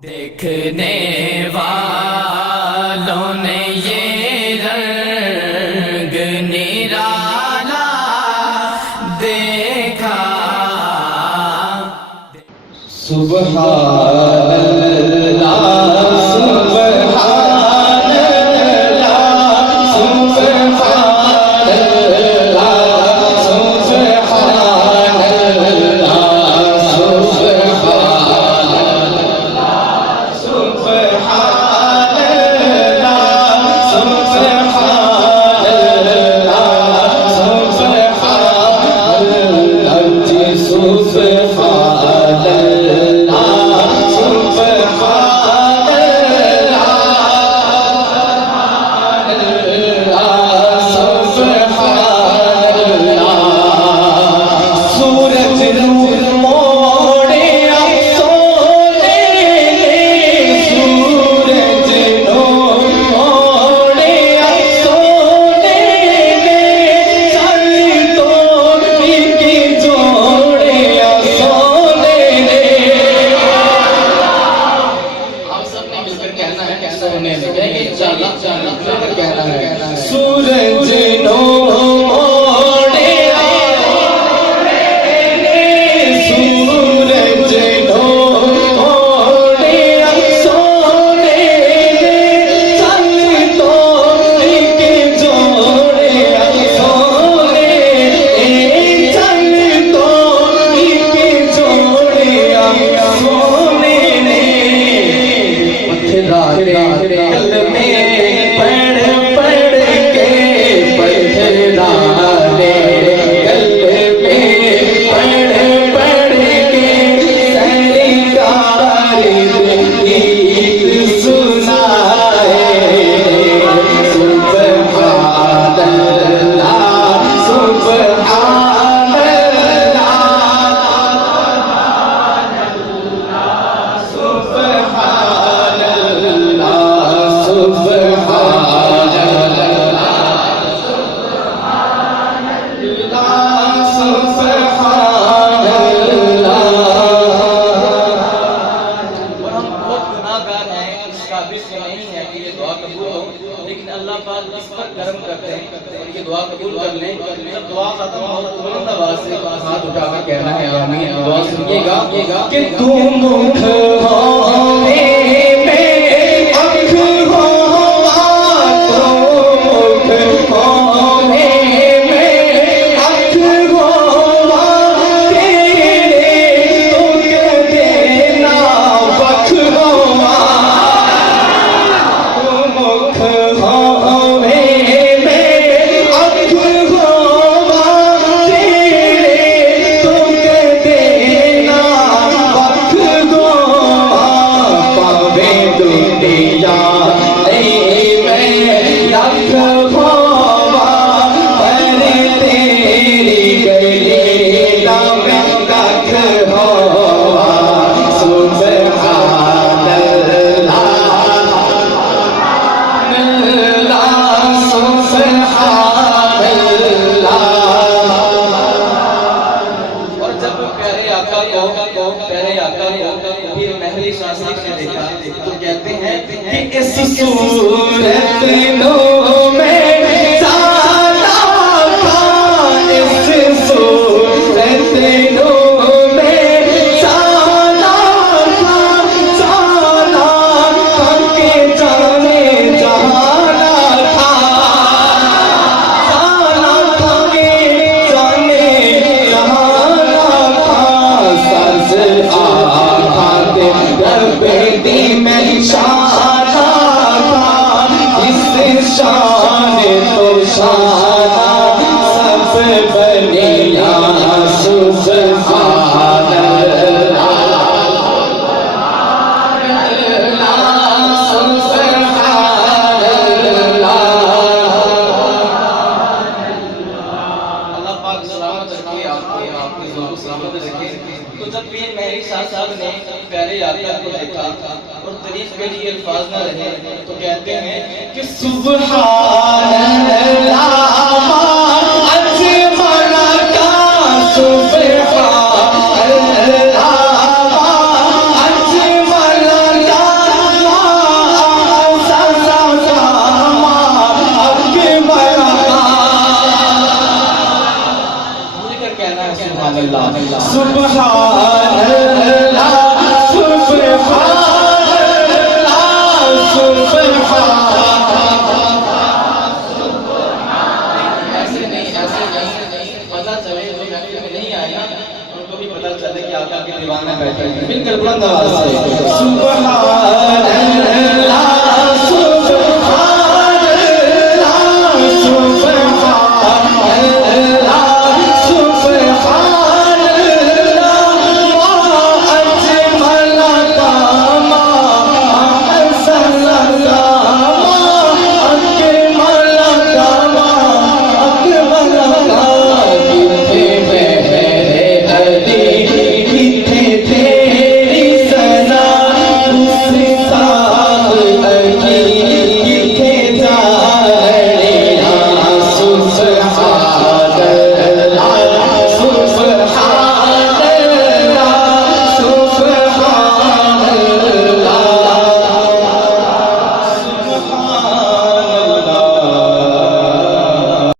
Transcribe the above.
देखने वालों ने ये रंग निराला देखा। सुब्हानल्लाह सुब्हानल्लाह सुब्हानल्लाह सूरज नो मोड़े सूरज नो मोड़े सोने चल तो के जोड़े सोने चल तो के जोड़े सोने ने पत्थरा कल में लेकिन अल्लाह पाक इस पर करम करते हैं और ये दुआ कबूल कर लें। जब दुआ खत्म हो तो बुलंद आवाज से हाथ उठाकर कहना है आमीन। दुआ सुनिएगा कि तू मुख हो फिर महली शास्त्री ने देखा तो कहते हैं कि इस सूरत नो में साला था, इस सूरत नो में साला था, साला के जाने जाना था, साला के जाने जाना था। सज बेटी में शाना था, इस शान तो शाना सब बनिया सुब्हानल्लाह सुब्हानल्लाह। अल्लाह पाक सलामत रखे आपकी सलामत रखे। तो जब पीर मेहरी साहब ने प्यारे आका को देखा और तारीफ के लिए अल्फाज न रहे तो कहते हैं कि सुब्हानल्लाह अजमला का सुब्हानल्लाह अजमला का मिलकर बुलंद आवाज से